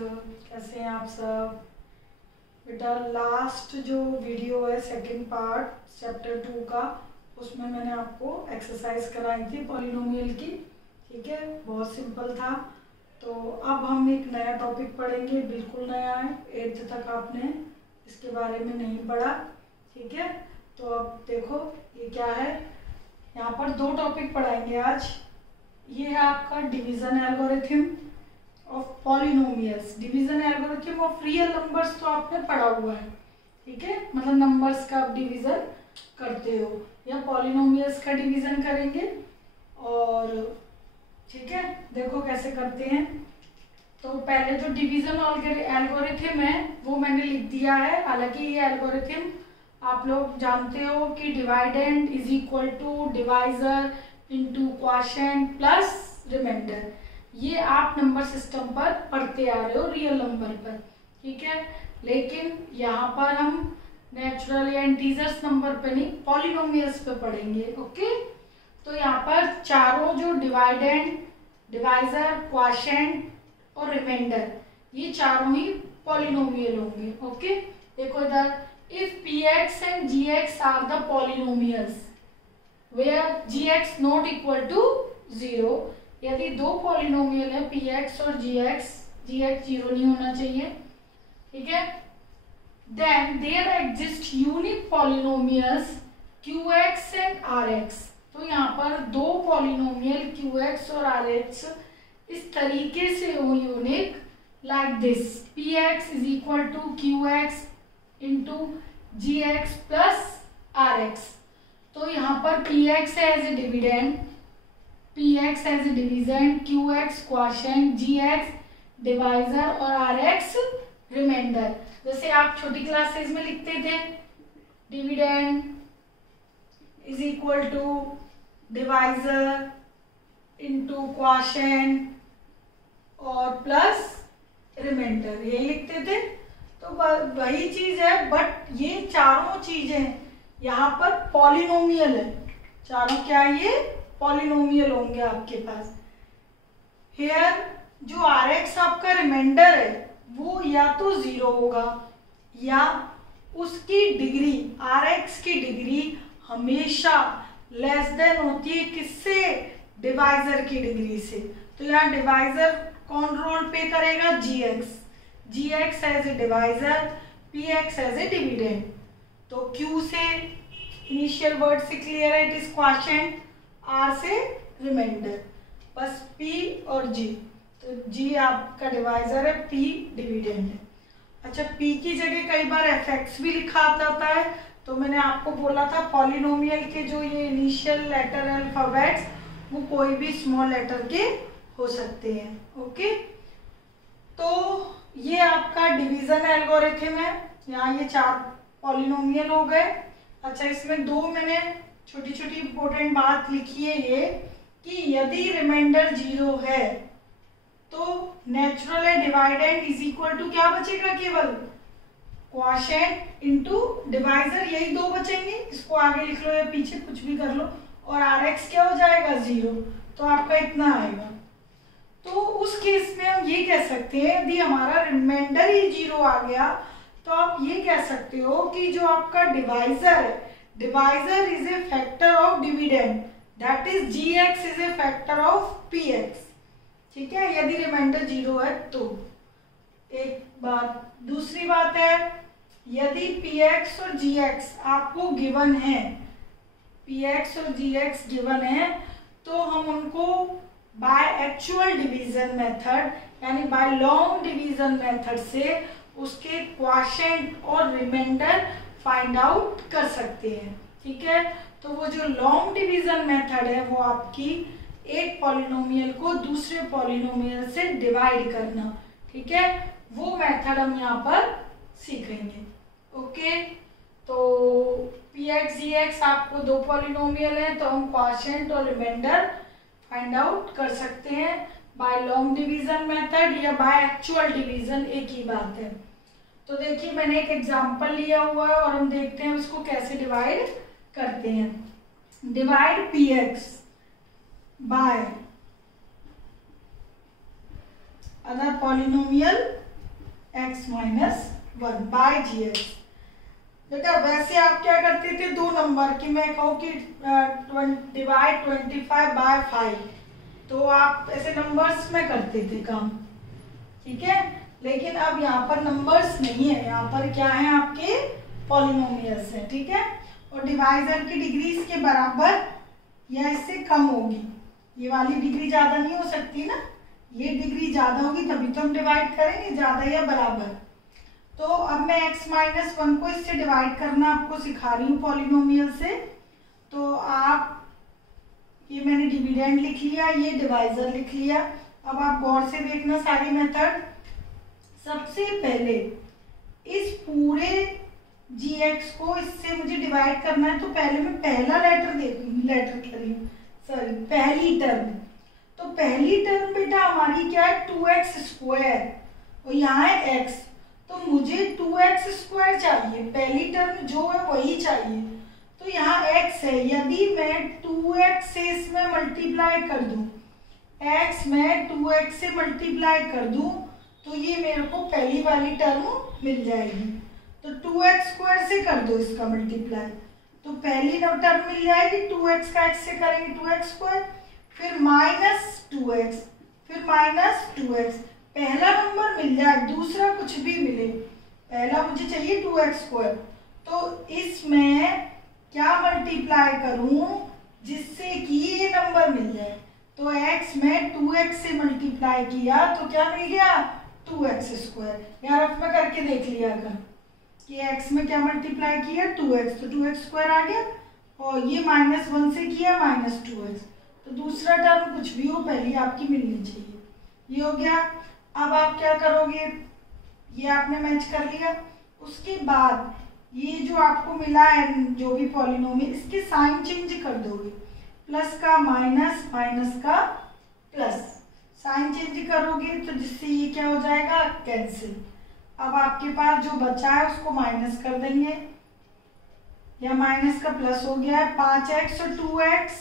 कैसे हैं आप सब। बेटा लास्ट जो वीडियो है सेकंड पार्ट चैप्टर 2 का, उसमें मैंने आपको एक्सरसाइज कराई थी पॉलिनोमियल की। ठीक है, बहुत सिंपल था। तो अब हम एक नया टॉपिक पढ़ेंगे, बिल्कुल नया है, 8th तक आपने इसके बारे में नहीं पढ़ा। ठीक है, तो अब देखो ये क्या है। यहाँ पर 2 टॉपिक पढ़ाएंगे आज। ये है आपका division algorithm of polynomials. Division algorithm of real numbers तो आपने पढ़ा हुआ है, ठीक है, मतलब नंबर्स का आप डिवीजन करते हो, या पॉलिनोमियल्स का डिवीजन करेंगे। और ठीक है, देखो कैसे करते हैं। तो पहले जो डिवीजन एल्गोरिथम है वो मैंने लिख दिया है। हालांकि ये एल्गोरिथम आप लोग जानते हो कि dividend is equal to divisor into quotient plus remainder. ये आप नंबर सिस्टम पर पढ़ते आ रहे हो रियल नंबर पर, ठीक है। लेकिन यहाँ पर हम नेचुरल या इंटीजर्स नंबर पे नहीं, पॉलिनोमियल्स पे पढ़ेंगे। ओके, तो यहाँ पर चारों जो डिवाइडेंड, डिवाइजर, क्वोशिएंट और रिमाइंडर, ये चारों ही पॉलिनोमियल होंगे। ओके, देखो इधर, if px and gx are the polynomials where gx not equal to 0, यदि 2 पॉलिनोमियल है px और gx 0 नहीं होना चाहिए, ठीक है, then there exist unique polynomials qx and rx। तो यहाँ पर 2 पॉलिनोमियल qx और rx इस तरीके से हो unique, like this, px is equal to qx into gx plus rx। तो यहाँ पर px है as a dividend, px as a division, qx quotient, gx divisor और rx रिमाइंडर। जैसे आप छोटी क्लासेस में लिखते थे, dividend is equal to divisor into quotient और प्लस रिमाइंडर, यही लिखते थे। तो वही चीज है, बट ये चारों चीजें यहाँ पर पॉलिनोमियल है। चारों क्या है, ये पॉलिनोमियल होंगे आपके पास। हियर जो rx आपका रिमाइंडर है वो या तो 0 होगा, या उसकी डिग्री, rx की डिग्री हमेशा लेस देन होती है किससे, डिवाइजर की डिग्री से। तो यहाँ डिवाइजर कौन रोल पे करेगा, gx as a divisor, px as a dividend. तो q से इनिशियल वर्ड से क्लियर है, इट इज क्वोशिएंट, r से रिमाइंडर, बस p और g। तो g आपका डिवाइजर है, p डिविडेंड है। अच्छा, p की जगह कई बार fx भी लिखा जाता है। तो मैंने आपको बोला था पॉलिनोमियल के जो ये इनिशियल लेटर अल्फाबेट्स वो कोई भी स्मॉल लेटर के हो सकते हैं। ओके, तो ये आपका डिवीजन एल्गोरिथम है। यहाँ ये 4 पॉलिनोमियल हो गए। अच्छा, इसमें 2 मैंने छोटी छोटी इंपॉर्टेंट बात लिखी है, ये कि यदि रिमाइंडर 0 है तो नेचुरल है डिवाइडेंड इज इक्वल टू क्या बचेगा, केवल क्वोशिएंट इनटू डिवाइजर, यही 2 बचेंगे। इसको आगे लिख लो या पीछे कुछ भी कर लो, और rx क्या हो जाएगा, 0। तो आपका इतना आएगा। तो उस केस में हम ये कह सकते हैं, यदि हमारा रिमाइंडर ही 0 आ गया तो आप ये कह सकते हो कि जो आपका डिवाइजर है, divisor is a factor of dividend, that is gx is a factor of px। ठीक है, यदि रिमाइंडर 0 है तो। एक बात, दूसरी बात है, यदि px और gx आपको गिवन है, px और gx गिवन है, तो हम उनको बाय एक्चुअल डिवीजन मेथड यानी बाय लॉन्ग डिवीजन मेथड से उसके क्वोशिएंट और रिमाइंडर फाइंड आउट कर सकते हैं। ठीक है, तो वो जो लॉन्ग डिवीजन मेथड है वो आपकी एक पॉलिनोमियल को दूसरे पॉलिनोमियल से डिवाइड करना, ठीक है, वो मेथड हम यहाँ पर सीखेंगे। ओके, तो px gx आपको 2 पॉलिनोमियल है, तो हम क्वोशिएंट और रिमाइंडर फाइंड आउट कर सकते हैं बाय लॉन्ग डिवीजन मेथड या बाय एक्चुअल डिवीजन, एक ही बात है। तो देखिए, मैंने एक एग्जांपल लिया हुआ है और हम देखते हैं इसको कैसे डिवाइड करते हैं। Divide px by other polynomial x minus 1 by g x. बेटा वैसे आप क्या करते थे, दो नंबर की मैं कहूँ कि डिवाइड 25 बाय 5, तो आप ऐसे नंबर्स में करते थे काम, ठीक है। लेकिन अब यहाँ पर नंबर्स नहीं है, यहाँ पर क्या है आपके पॉलिनोमियल्स है, ठीक है। और डिवाइजर की डिग्री इसके बराबर या इससे कम होगी, ये वाली डिग्री ज्यादा नहीं हो सकती ना, ये डिग्री ज्यादा होगी तभी तो हम डिवाइड करेंगे, ज्यादा या बराबर। तो अब मैं x माइनस 1 को इससे डिवाइड करना आपको सिखा रही हूँ पॉलिनोमियल से। तो आप ये मैंने डिविडेंड लिख लिया, ये डिवाइजर लिख लिया। अब आप गौर से देखना सारी मेथड। सबसे पहले इस पूरे gx को इससे मुझे डिवाइड करना है, तो पहले मैं पहला पहली टर्म। तो पहली टर्म बेटा हमारी क्या है, 2x स्क्वायर, और यहाँ है x, तो मुझे 2x स्क्वायर चाहिए, पहली टर्म जो है वही चाहिए। तो यहाँ x है, यदि मैं 2x से इसमें मल्टीप्लाई कर दूं, x में 2x से मल्टीप्लाई कर दूं, तो ये मेरे को पहली वाली टर्म मिल जाएगी। तो 2x स्क्वायर से कर दो इसका मल्टीप्लाई, तो पहली टर्म मिल जाएगी, 2x का x से करेंगे 2x स्क्वायर, फिर माइनस 2x, फिर माइनस 2x। पहला नंबर मिल जाए, दूसरा कुछ भी मिले, पहला मुझे चाहिए 2x स्क्वायर। तो इसमें क्या मल्टीप्लाई करूं जिससे कि ये नंबर मिल जाए, तो x में 2x से मल्टीप्लाई किया तो क्या मिल गया, 2x स्क्वायर। यार अब मैं करके देख लिया कर कि x में क्या मल्टीप्लाई किया, 2x, तो 2x स्क्वायर आ गया, और ये -1 से किया -2x, तो दूसरा टर्म कुछ भी हो पहली आपकी मिलनी चाहिए। ये हो गया। अब आप क्या करोगे, ये आपने मैच कर लिया, उसके बाद ये जो आपको मिला है जो भी पॉलिनोमियल, इसके साइन चेंज कर दोगे, प्लस का माइनस, माइनस का प्लस, साइन चेंज करोगे तो जिससे ये क्या हो जाएगा, कैंसिल। अब आपके पास जो बचा है उसको माइनस कर देंगे, या माइनस का प्लस हो गया है, 5x और 2x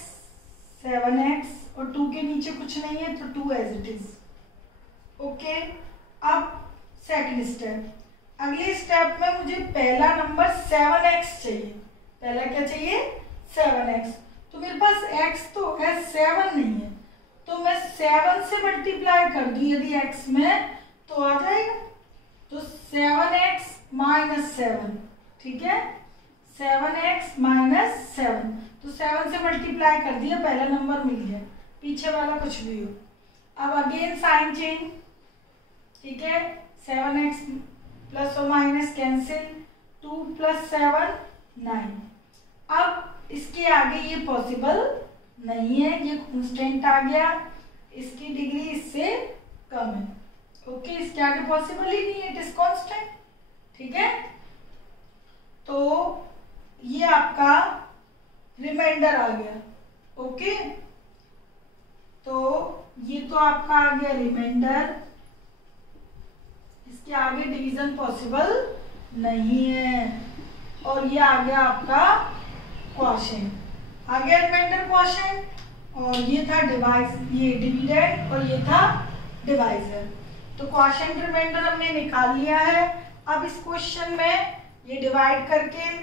7x, और 2 के नीचे कुछ नहीं है तो 2 एज इट इज। ओके। अब सेकंड स्टेप, अगले स्टेप में मुझे पहला नंबर 7x चाहिए। पहला क्या चाहिए, 7x। तो मेरे पास x तो है, 7 नहीं है, तो मैं 7 से मल्टीप्लाई कर दूं यदि x में, तो आ जाएगा। तो 7x माइनस 7, ठीक है, 7x माइनस 7, तो 7 से मल्टीप्लाई कर दिया, पहला नंबर मिल गया, पीछे वाला कुछ भी हो। अब अगेन साइन चेंज, ठीक है, 7x प्लस और माइनस कैंसिल, 2 + 7 9। अब इसके आगे ये पॉसिबल नहीं है, ये कांस्टेंट आ गया, इसकी डिग्री इससे कम है। ओके, इसके आगे पॉसिबल ही नहीं है, इट इज कांस्टेंट, ठीक है। तो ये आपका रिमाइंडर आ गया। ओके, तो ये तो आपका आ गया रिमाइंडर, इसके आगे डिवीजन पॉसिबल नहीं है, और ये आ गया आपका क्वोशिएंट, आ गया रिमाइंडर क्वोशिएंट, और ये था ये डिविडेंड, और ये था डिवाइजर। तो क्वोशिएंट रिमाइंडर हमने निकाल लिया है। अब इस क्वेश्चन में ये डिवाइड करके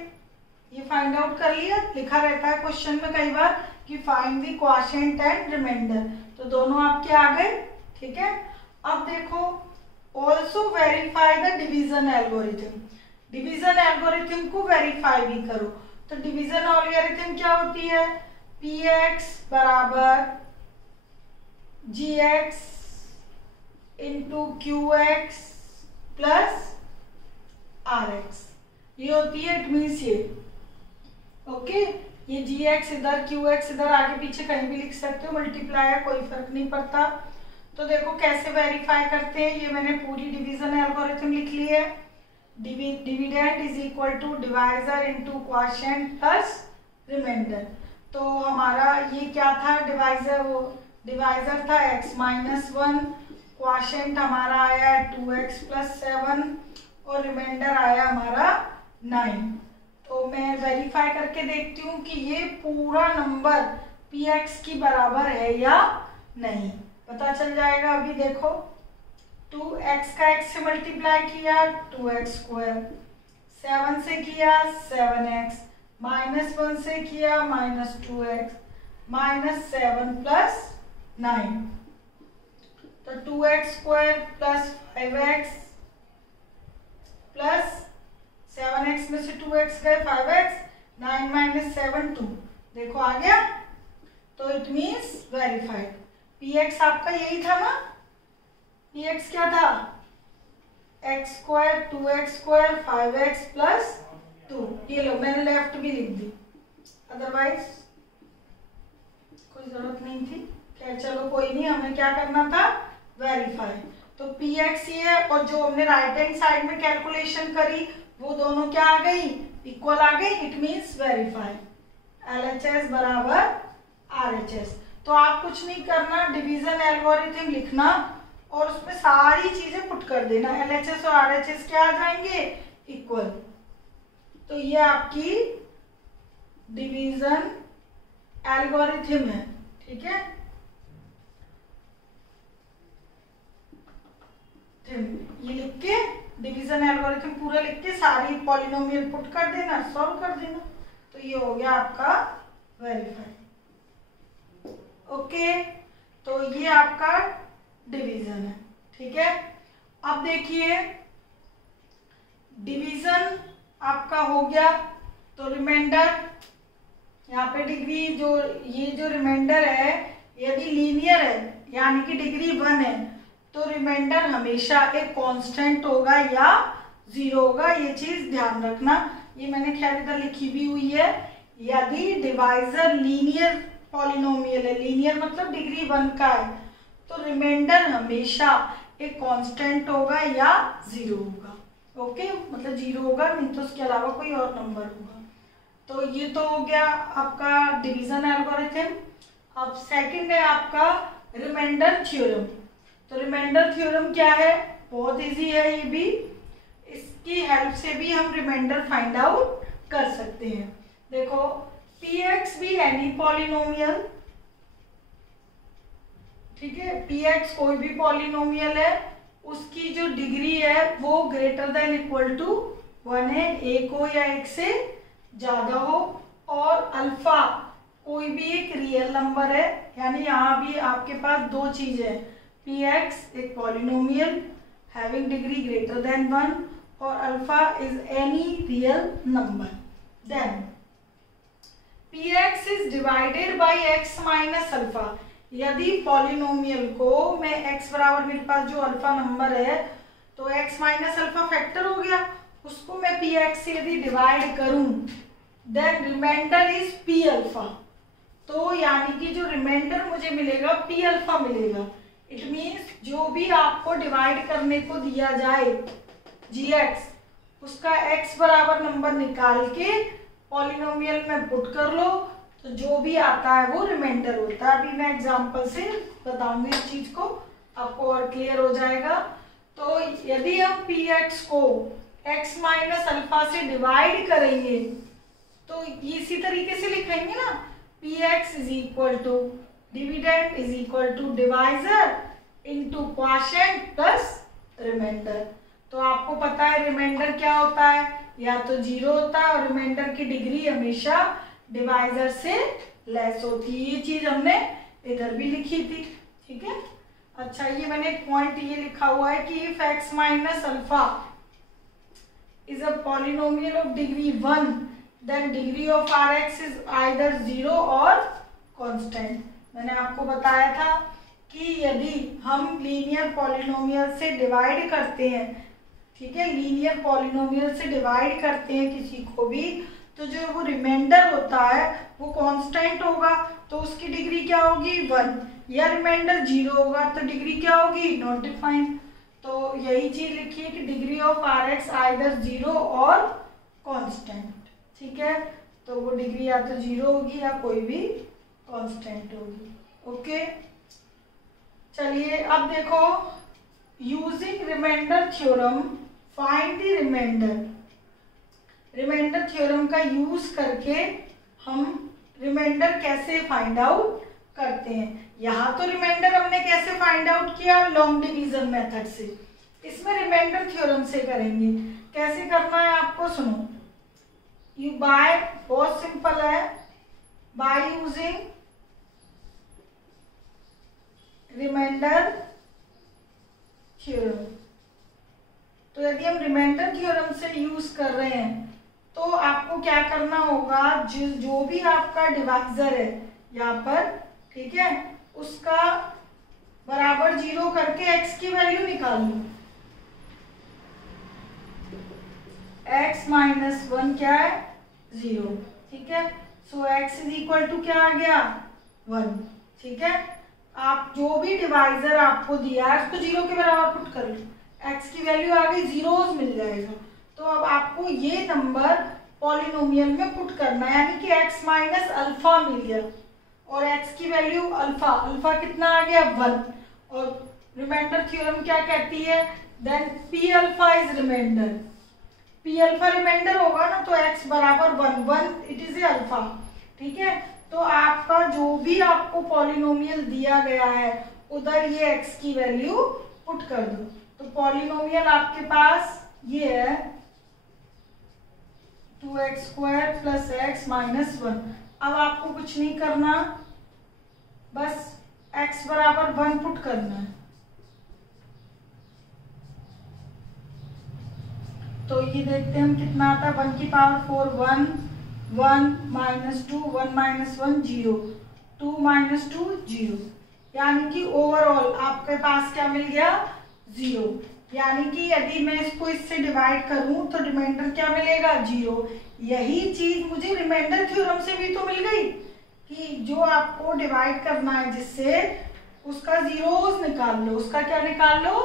ये फाइंड आउट कर लिया, लिखा रहता है क्वेश्चन में कई बार कि find the quotient and remainder, तो दोनों आपके आ गए, ठीक है। अब देखो, also verify the division algorithm, division algorithm को वेरीफाई भी करो। तो डिवीजन एल्गोरिथम क्या होती है, px बराबर gx into qx plus rx, ये होती है, इट मीन्स ये। ओके, ये gx इधर, qx इधर, आगे पीछे कहीं भी लिख सकते हो, मल्टीप्लाई है, कोई फर्क नहीं पड़ता। तो देखो कैसे वेरीफाई करते हैं, ये मैंने पूरी डिवीजन एल्गोरिथम लिख ली है। Dividend is equal to divisor into quotient plus remainder. तो हमारा ये क्या था, डिवाइजर, वो डिवाइजर था x माइनस 1, क्वोशिएंट हमारा आया 2x प्लस 7, और रिमाइंडर आया हमारा 9। तो मैं वेरीफाई करके देखती हूँ कि ये पूरा नंबर px की बराबर है या नहीं, पता चल जाएगा। अभी देखो 2x का x से मल्टीप्लाई किया 2x स्क्वायर, 7 से किया 7x, -1 से किया -2x, -7 प्लस 9, तो 2x square plus 5x plus 7x में से 2x गए 5x, 9 - 7 2, देखो आ गया। तो इट मीन्स वेरीफाइड। px आपका यही था ना, px क्या था, x square 2x square 5x plus 2, ये लो मैंने लेफ्ट भी लिख दी, अदरवाइज कोई जरूरत नहीं थी। खैर चलो कोई नहीं, हमें क्या करना था, वेरीफाई। तो px ये है, और जो हमने राइट हैंड साइड में कैलकुलेशन करी वो दोनों क्या आ गई, इक्वल आ गई, इट मीन्स वेरीफाई। LHS बराबर RHS। तो आप कुछ नहीं करना, डिवीजन एल्गोरिथम लिखना और उसमें सारी चीजें पुट कर देना, LHS और RHS क्या आ जाएंगे, इक्वल। तो ये आपकी डिवीजन एल्गोरिथम है, ठीक है। ये लिख के डिवीजन एल्गोरिथम पूरा लिख के सारी पॉलिनोमियल पुट कर देना, सॉल्व कर देना, तो ये हो गया आपका वेरीफाई। ओके, तो ये आपका डिवीजन है, ठीक है। अब देखिए डिवीजन आपका हो गया, तो रिमाइंडर यहाँ पे डिग्री जो ये जो रिमाइंडर है यदि लीनियर है यानी कि डिग्री 1 है तो रिमाइंडर हमेशा एक कांस्टेंट होगा या 0 होगा, ये चीज ध्यान रखना। ये मैंने खैर इधर लिखी भी हुई है, यदि डिवाइजर लीनियर पॉलिनोमियल है, लीनियर मतलब डिग्री 1 का है, तो रिमाइंडर हमेशा एक कांस्टेंट होगा या 0 होगा। ओके, मतलब 0 होगा, नहीं तो उसके अलावा कोई और नंबर होगा। तो ये तो हो गया आपका डिवीजन एल्गोरिथम। अब सेकंड है आपका रिमाइंडर थ्योरम। तो रिमाइंडर थ्योरम क्या है, बहुत इजी है ये भी, इसकी हेल्प से भी हम रिमाइंडर फाइंड आउट कर सकते हैं। देखो px भी एनी पॉलिनोमियल, ठीक है, px कोई भी पॉलिनोमियल है, उसकी जो डिग्री है वो ग्रेटर देन इक्वल टू 1 है, एक हो या एक से ज्यादा हो, और अल्फा कोई भी एक रियल नंबर है, यानी यहाँ भी आपके पास दो चीजें हैं, px एक polynomial having degree greater than 1 और alpha is any real number. Then px is divided by x minus alpha. यदि पॉलिनोमियल को मैं x बराबर मेरे पास जो अल्फा नंबर है तो x माइनस अल्फा फैक्टर हो गया, उसको मैं px से यदि डिवाइड करूं then remainder is p alpha. तो यानी कि जो रिमाइंडर मुझे मिलेगा p अल्फा मिलेगा। इट मीन्स जो भी आपको डिवाइड करने को दिया जाए gx, उसका x बराबर नंबर निकाल के पॉलिनोमियल में पुट कर लो, तो जो भी आता है वो रिमाइंडर होता है। अभी मैं एग्जांपल से बताऊंगी इस चीज को, आपको और क्लियर हो जाएगा। तो यदि हम px को x माइनस अल्फा से डिवाइड करेंगे तो इसी तरीके से लिखेंगे ना, px is equal to dividend is equal to divisor into quotient plus remainder. तो आपको पता है रिमाइंडर क्या होता है, या तो 0 होता है और रिमाइंडर की डिग्री हमेशा डिवाइजर से लेस होती है। ये चीज हमने इधर भी लिखी थी, ठीक है। अच्छा, ये मैंने एक पॉइंट ये लिखा हुआ है कि if x minus alpha is a polynomial of degree 1 then degree of rx is either 0 और कांस्टेंट। मैंने आपको बताया था कि यदि हम लीनियर पॉलिनोमियल से डिवाइड करते हैं, ठीक है, लीनियर पॉलिनोमियल से डिवाइड करते हैं किसी को भी, तो जो वो रिमाइंडर होता है वो कांस्टेंट होगा, तो उसकी डिग्री क्या होगी 1, या रिमाइंडर 0 होगा तो डिग्री क्या होगी नॉट डिफाइंड। तो यही चीज लिखिए कि डिग्री ऑफ rx आइदर 0 और कांस्टेंट, ठीक है। तो वो डिग्री या तो 0 होगी या कोई भी कांस्टेंट होगी। ओके, चलिए अब देखो, using remainder theorem find the remainder. Remainder theorem का यूज करके हम रिमाइंडर कैसे फाइंड आउट करते हैं। यहाँ तो रिमाइंडर हमने कैसे फाइंड आउट किया, लॉन्ग डिवीजन मेथड से। इसमें रिमाइंडर थ्योरम से करेंगे। कैसे करना है आपको सुनो, यू बाय, बहुत सिंपल है, बाय यूजिंग रिमाइंडर थ्योरम। तो यदि हम रिमाइंडर थ्योरम से यूज कर रहे हैं तो आपको क्या करना होगा, जो भी आपका डिवाइजर है यहाँ पर, ठीक है, उसका बराबर 0 करके x की वैल्यू निकाल लो। x माइनस 1 क्या है, 0, ठीक है। सो x इज इक्वल टू क्या आ गया, 1, ठीक है। आप जो भी डिवाइजर आपको दिया है उसको 0 के बराबर पुट कर लो, x की वैल्यू आ गई, जीरोस मिल जाएगा। तो अब आपको ये नंबर पॉलिनोमियल में पुट करना है, यानी कि x माइनस अल्फा मिल गया और x की वैल्यू अल्फा, अल्फा कितना आ गया, 1। और रिमाइंडर थ्योरम क्या कहती है, then p alpha is remainder, p alpha remainder होगा ना, तो x बराबर 1, 1 इट इज ए अल्फा, ठीक है। तो आपका जो भी आपको पॉलिनोमियल दिया गया है उधर ये x की वैल्यू पुट कर दो। तो पॉलिनोमियल आपके पास ये है 2x² प्लस x माइनस 1। अब आपको कुछ नहीं करना, बस x बराबर 1 पुट करना है। तो ये देखते हैं हम कितना आता है, 1 की पावर 4 1, 1 माइनस 2, 1 माइनस 1 0, 2 माइनस 2 0, यानी कि ओवरऑल आपके पास क्या मिल गया, 0। यानी कि यदि मैं इसको इससे डिवाइड करूं तो रिमाइंडर क्या मिलेगा, 0। यही चीज मुझे रिमाइंडर थ्योरम से भी तो मिल गई कि जो आपको डिवाइड करना है जिससे, उसका जीरोस निकाल लो, उसका क्या निकाल लो,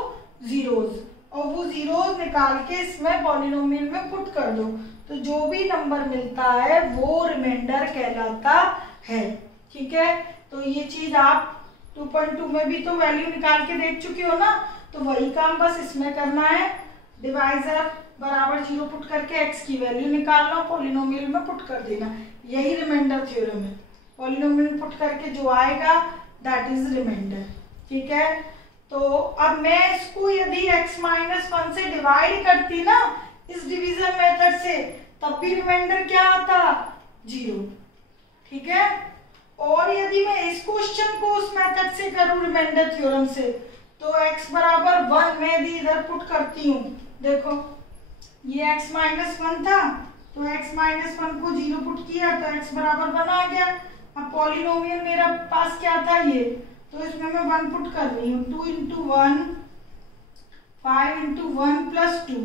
जीरोस, और वो जीरोस निकाल के इसमें पॉलिनोमियल में पुट कर दो। तो जो भी नंबर मिलता है वो रिमाइंडर कहलाता है, ठीक है। तो ये चीज आप 2.2 में भी तो वैल्यू निकाल के देख चुके हो ना, तो वही काम बस इसमें करना है। डिवाइजर बराबर 0 पुट करके x की वैल्यू निकालना, पॉलिनोमियल में पुट कर देना, यही रिमाइंडर थ्योरम है। पॉलिनोमियल में पुट करके जो आएगा दैट इज रिमाइंडर, ठीक है। तो अब मैं इसको यदि x माइनस 1 से डिवाइड करती ना इस डिवीजन मेथड से, तब भी रिमाइंडर क्या आता, 0, ठीक है। और यदि मैं इस क्वेश्चन को उस मेथड से करूं रिमाइंडर थ्योरम से, तो x बराबर 1 मैं भी इधर पुट करती हूँ। देखो ये x माइनस 1 था, तो x माइनस 1 को 0 पुट किया तो x बराबर 1 आ गया। अब पॉलिनोमियल मेरा पास क्या था ये, तो इसमें मैं 1 पुट कर रही हूँ, 2 इंटू 1 5 इंटू 1 प्लस 2,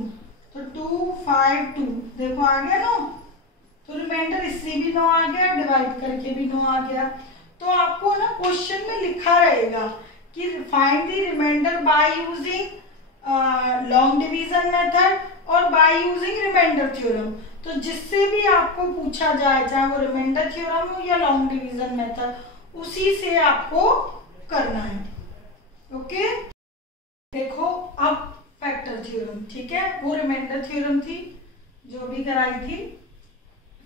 तो 2 5 2, देखो आ गया ना। तो रिमाइंडर इससे भी 9 आ गया, डिवाइड करके भी 9 आ गया। तो आपको ना क्वेश्चन में लिखा रहेगा कि find the remainder by using long division method और बाय यूजिंग रिमाइंडर थ्योरम। तो जिससे भी आपको पूछा जाए, चाहे वो रिमाइंडर थ्योरम हो या लॉन्ग डिवीजन मेथड, उसी से आपको करना है, ओके। देखो अब फैक्टर थ्योरम, ठीक है, वो रिमाइंडर थ्योरम थी जो भी कराई थी।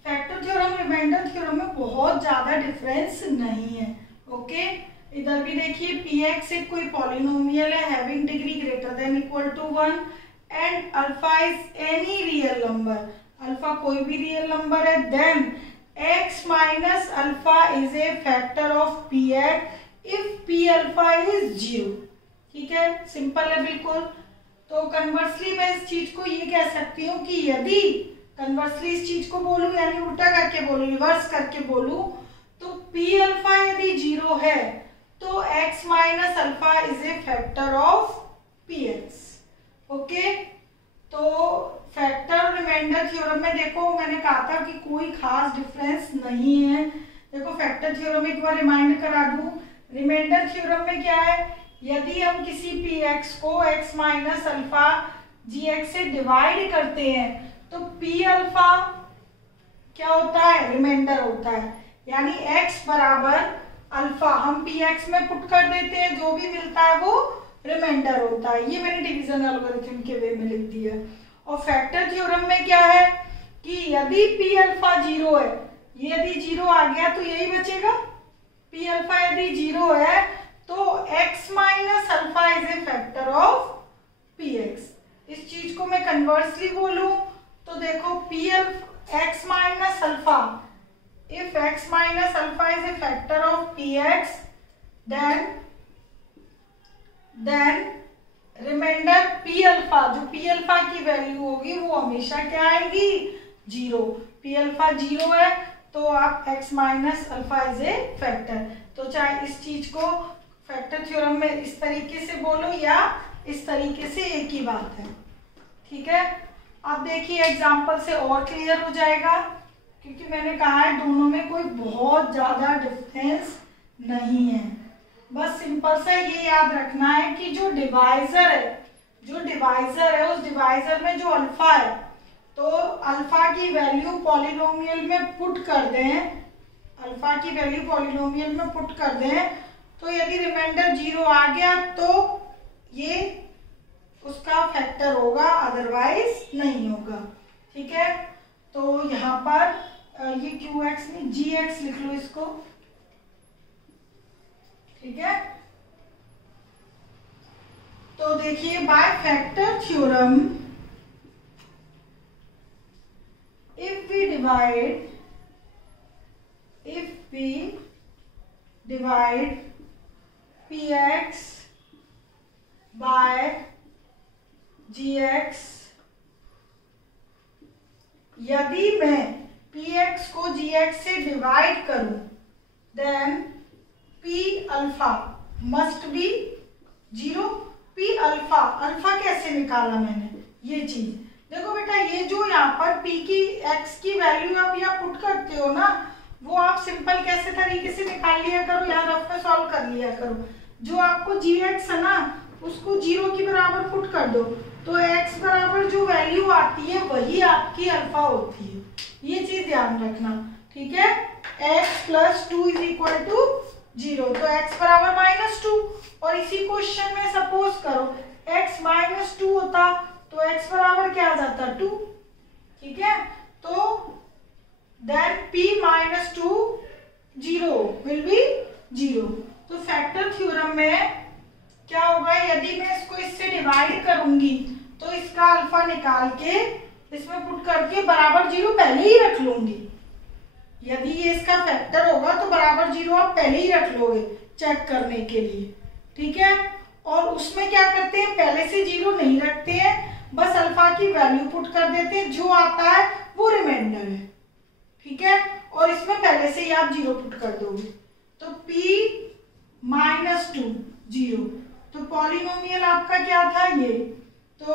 फैक्टर थ्योरम रिमाइंडर थ्योरम में बहुत ज्यादा डिफरेंस नहीं है, ओके। इधर भी देखिए px एक कोई पॉलिनोमियल है having degree greater than equal to 1 and alpha is any real number, alpha कोई भी रियल नंबर है, then x minus alpha is a factor of px if p alpha is 0, ठीक है, सिंपल है बिल्कुल। तो कन्वर्सली मैं इस चीज को ये कह सकती हूँ कि यदि कन्वर्सली इस चीज को बोलूं, यानी उल्टा करके बोलूं, रिवर्स करके बोलूं, तो p अल्फा यदि 0 है तो x minus alpha is a factor of px, okay. तो फैक्टर रिमाइंडर थ्योरम में देखो मैंने कहा था कि कोई खास डिफरेंस नहीं है। देखो फैक्टर थ्योरम एक बार रिमाइंड करा दूं, रिमाइंडर थ्योरम में क्या है, यदि हम किसी px को x माइनस अल्फा gx से डिवाइड करते हैं तो p अल्फा क्या होता है, रिमाइंडर होता है, यानी x बराबर अल्फा हम px में पुट कर देते हैं, जो भी मिलता है वो रिमाइंडर होता है। ये मैंने डिवीजन एल्गोरिथम के वे में लिख दिया। और फैक्टर थ्योरम में क्या है कि यदि p अल्फा 0 है, यदि 0 आ गया तो यही बचेगा, पी अल्फा यदि 0 है तो x minus alpha is a factor of P x. इस चीज को मैं कन्वर्सली बोलूं तो देखो P x minus alpha, if x minus alpha is a factor of px, then remainder p alpha, जो p अल्फा की वैल्यू होगी वो हमेशा क्या आएगी, 0। p अल्फा 0 है तो आप x minus alpha is a factor. तो चाहे इस चीज को फैक्टर थ्योरम में इस तरीके से बोलो या इस तरीके से, एक ही बात है, ठीक है। अब देखिए एग्जाम्पल से और क्लियर हो जाएगा, क्योंकि मैंने कहा है दोनों में कोई बहुत ज्यादा डिफरेंस नहीं है। बस सिंपल सा ये याद रखना है कि जो डिवाइजर है उस डिवाइजर में जो अल्फा है, तो अल्फा की वैल्यू पॉलिनोमियल में पुट कर दें, अल्फा की वैल्यू पॉलिनोमियल में पुट कर दें, तो यदि रिमाइंडर 0 आ गया तो ये उसका फैक्टर होगा, अदरवाइज नहीं होगा, ठीक है। तो यहाँ पर ये QX नहीं GX लिख लो इसको, ठीक है। तो देखिए bye factor theorem if we divide px by gx, यदि मैं px को gx से डिवाइड करूं then p alpha must be 0। p alpha, alpha कैसे निकाला मैंने, ये चीज देखो बेटा, ये जो यहाँ पर p की x की वैल्यू आप यहाँ पुट करते हो ना, वो आप सिंपल कैसे तरीके से निकाल लिया करो, यहाँ रफ में सॉल्व कर लिया करो। जो आपको gx है ना उसको 0 की बराबर पुट कर दो, तो x बराबर जो वैल्यू आती है वही आपकी अल्फा होती है, ये चीज ध्यान रखना, ठीक है। x plus 2 is equal to 0, तो x बराबर -2, और इसी क्वेश्चन में सपोज करो x -2 होता तो x बराबर क्या आ जाता 2, ठीक है। तो देन p -2 0 विल बी 0। तो फैक्टर थ्योरम में क्या होगा, यदि मैं इसको इससे डिवाइड करूंगी तो इसका अल्फा निकाल के इसमें पुट करके बराबर 0 पहले ही रख लूंगी। यदि ये इसका फैक्टर होगा तो बराबर 0 आप पहले ही रख लोगे चेक करने के लिए, ठीक है। और उसमें क्या करते हैं, पहले से 0 नहीं रखते हैं, बस अल्फा की वैल्यू पुट कर देते हैं, जो आता है वो रिमाइंडर है, ठीक है। और इसमें पहले से ही आप 0 पुट कर दोगे, तो p -2 0। तो पॉलिनोमियल आपका क्या था ये, तो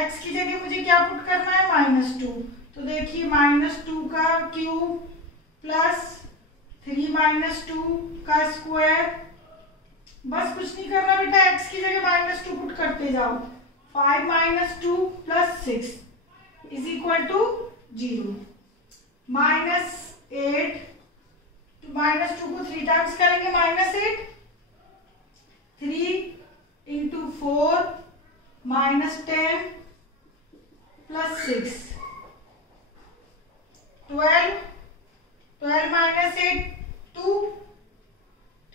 x की जगह मुझे क्या पुट करना है -2, तो देखिए -2 का क्यूब प्लस 3 -2 का स्क्वायर, बस कुछ नहीं करना बेटा, x की जगह -2 पुट करते जाओ, 5 - 2 + 6 इज इक्वल टू 0, -8, -2 को 3 टाइम्स करेंगे -8, 3 × 4 -10 + 6 12, 12 - 8 2,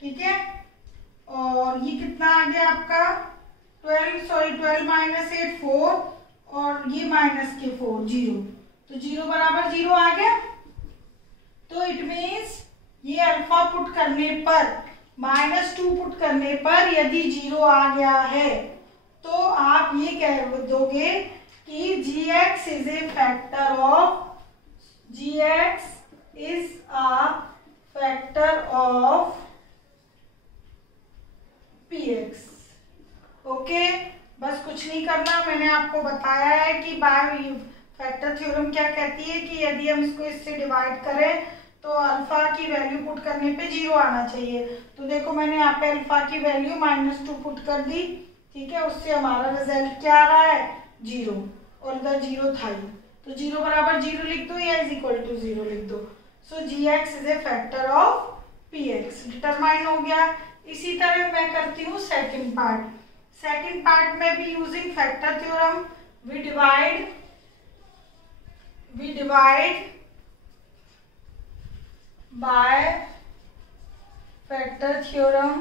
ठीक है। और ये कितना आ गया आपका 12 - 8 4, और ये माइनस के 4 0, तो 0 बराबर 0 आ गया। तो इट मीन्स ये अल्फा पुट करने पर -2 पुट करने पर यदि 0 आ गया है तो आप ये कह दोगे कि gx is a factor of px। Okay, बस कुछ नहीं करना, मैंने आपको बताया है कि बाय फैक्टर थ्योरम क्या कहती है कि यदि हम इसको इससे डिवाइड करें तो अल्फा की वैल्यू पुट करने पे 0 आना चाहिए। तो देखो मैंने यहाँ पे अल्फा की वैल्यू -2 पुट कर दी, ठीक है, उससे हमारा रिजल्ट क्या आ रहा है 0, और इधर 0 था ही, तो 0 बराबर 0 लिख दो या इज इक्वल टू 0 लिख दो। सो gx is a factor of px, determine हो गया। इसी तरह मैं करती हूँ सेकंड पार्ट। सेकंड पार्ट में भी using factor theorem we divide by factor theorem,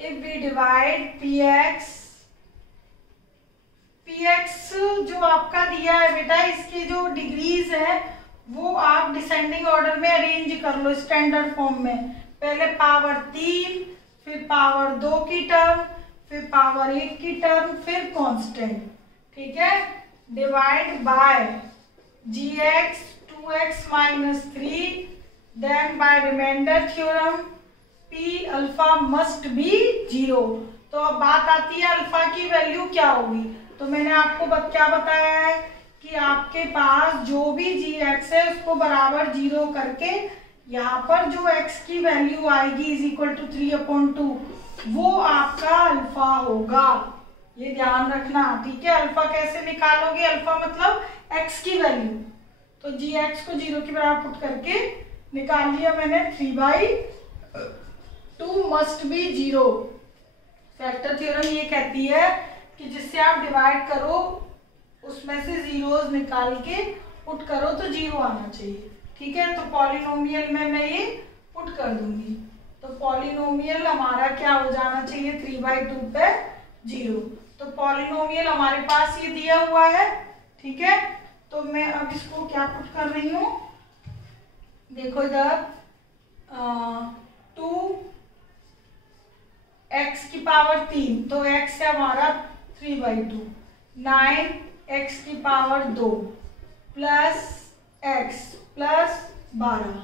if we divide px जो आपका दिया है बेटा, इसकी जो डिग्रीज है वो आप डिसेंडिंग ऑर्डर में अरेंज कर लो स्टैंडर्ड फॉर्म में। पहले पावर 3, फिर पावर 2 की टर्म, फिर पावर 1 की टर्म, फिर कांस्टेंट। ठीक है, divide by gx 2x minus 3, then by remainder theorem p alpha must be 0। तो अब बात आती है अल्फा की वैल्यू क्या होगी। तो मैंने आपको क्या बताया है कि आपके पास जो भी gx है उसको बराबर 0 करके यहाँ पर जो x की वैल्यू आएगी इज इक्वल टू 3/2 वो आपका अल्फा होगा। ये ध्यान रखना, ठीक है। अल्फा कैसे निकालोगे, अल्फा मतलब x की वैल्यू। तो gx को 0 के बराबर पुट करके निकाल लिया मैंने, 3/2 मस्ट बी 0। फैक्टर थ्योरम ये कहती है कि जिससे आप डिवाइड करो उसमें से जीरोस निकाल के पुट करो तो 0 आना चाहिए। ठीक है, तो पॉलिनोमियल में मैं ये पुट कर दूंगी। तो पॉलिनोमियल हमारा क्या हो जाना चाहिए, 3/2 पे 0। तो पॉलिनोमियल हमारे पास ये दिया हुआ है। ठीक है, तो मैं अब इसको क्या पुट कर रही हूँ, देखो इधर 2x की पावर 3, तो x है हमारा 3/2, 9x की power 2 plus x plus 12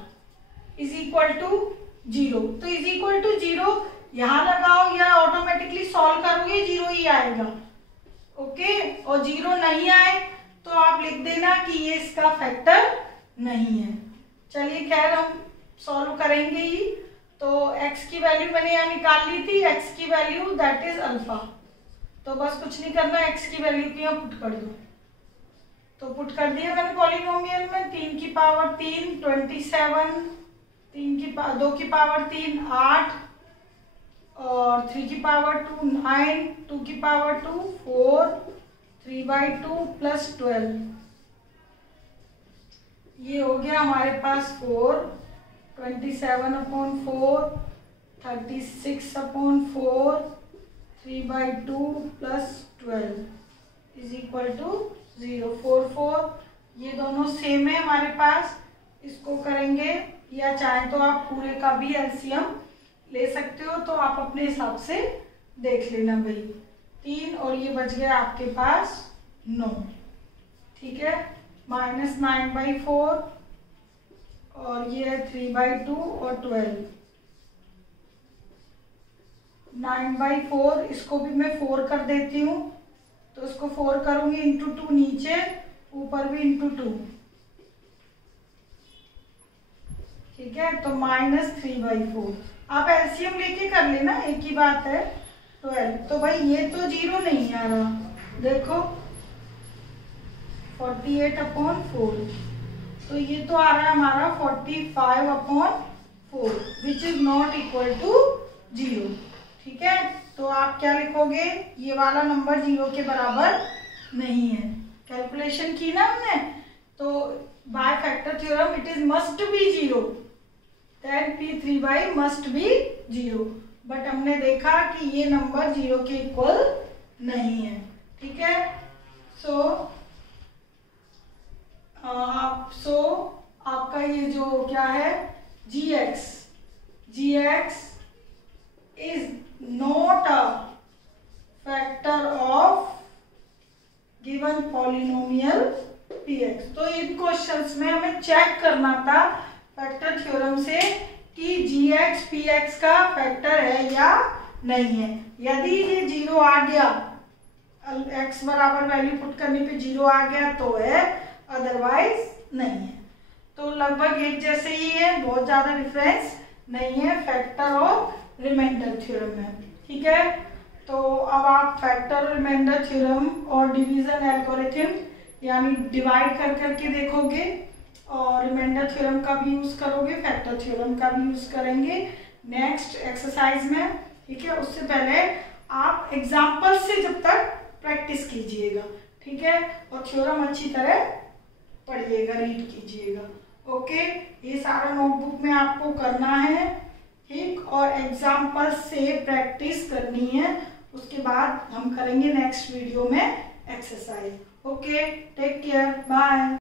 is equal to 0। तो इज इक्वल टू 0 यहां लगाओ या ऑटोमेटिकली सॉल्व करोगे 0 ही आएगा। ओके, और 0 नहीं आए तो आप लिख देना कि ये इसका फैक्टर नहीं है। चलिए खैर हम सॉल्व करेंगे ही। तो x की वैल्यू मैंने यहाँ निकाल ली थी, x की वैल्यू दैट इज अल्फा। तो बस कुछ नहीं करना, x की वैल्यू की यहाँ पुट कर दो। तो पुट कर दिया मैंने पॉलिनोमियल में, 3 की पावर 3 27, 2 की पावर 3 8, और 3 की पावर 2 9, 2 की पावर 2 4, 3/2 प्लस 12, ये हो गया हमारे पास 4, 27/4, 36/4, 3/2 प्लस 12 इज इक्वल टू 0। 4 4 ये दोनों सेम है हमारे पास, इसको करेंगे, या चाहे तो आप पूरे का भी एलसीएम ले सकते हो, तो आप अपने हिसाब से देख लेना भाई। 3 और ये बच गया आपके पास 9। ठीक है, -9/4 और ये है 3/2 और 12, 9/4, इसको भी मैं 4 कर देती हूँ। तो इसको 4 करूंगी इंटू 2 नीचे, ऊपर भी इंटू 2। ठीक है, तो -3/4। आप एलसीएम लेके कर लेना, एक ही बात है। 12, तो भाई ये तो 0 नहीं आ रहा, देखो 48/4, तो ये तो आ रहा है हमारा 45/4 which is not equal to 0। ठीक है, तो आप क्या लिखोगे, ये वाला नंबर 0 के बराबर नहीं है। कैलकुलेशन की ना हमने, तो by factor theorem it is must be 0, then p3 must be 0, but हमने देखा कि ये नंबर 0 के इक्वल नहीं है। ठीक है, सो आपका ये जो क्या है gx is not a factor of given polynomial px। तो इन क्वेश्चंस में हमें चेक करना था फैक्टर थ्योरम से कि gx px का फैक्टर है या नहीं है। यदि ये 0 आ गया, x बराबर वैल्यू पुट करने पे 0 आ गया तो है, अदरवाइज नहीं है। तो लगभग एक जैसे ही है, बहुत ज्यादा डिफरेंस नहीं है फैक्टर और रिमाइंडर थ्योरम में। ठीक है, तो अब आप फैक्टर और रिमाइंडर थ्योरम और डिवीजन एल्गोरिथम यानी डिवाइड कर करके देखोगे, और रिमाइंडर थ्योरम का भी यूज करोगे, फैक्टर थ्योरम का भी यूज करेंगे नेक्स्ट एक्सरसाइज में। ठीक है, उससे पहले आप एग्जाम्पल से जब तक प्रैक्टिस कीजिएगा। ठीक है, और थ्योरम अच्छी तरह पढ़िएगा, रीड कीजिएगा। ओके, ये सारा नोटबुक में आपको करना है, ठीक, और एग्जाम्पल से प्रैक्टिस करनी है। उसके बाद हम करेंगे नेक्स्ट वीडियो में exercise. Okay, take care, bye.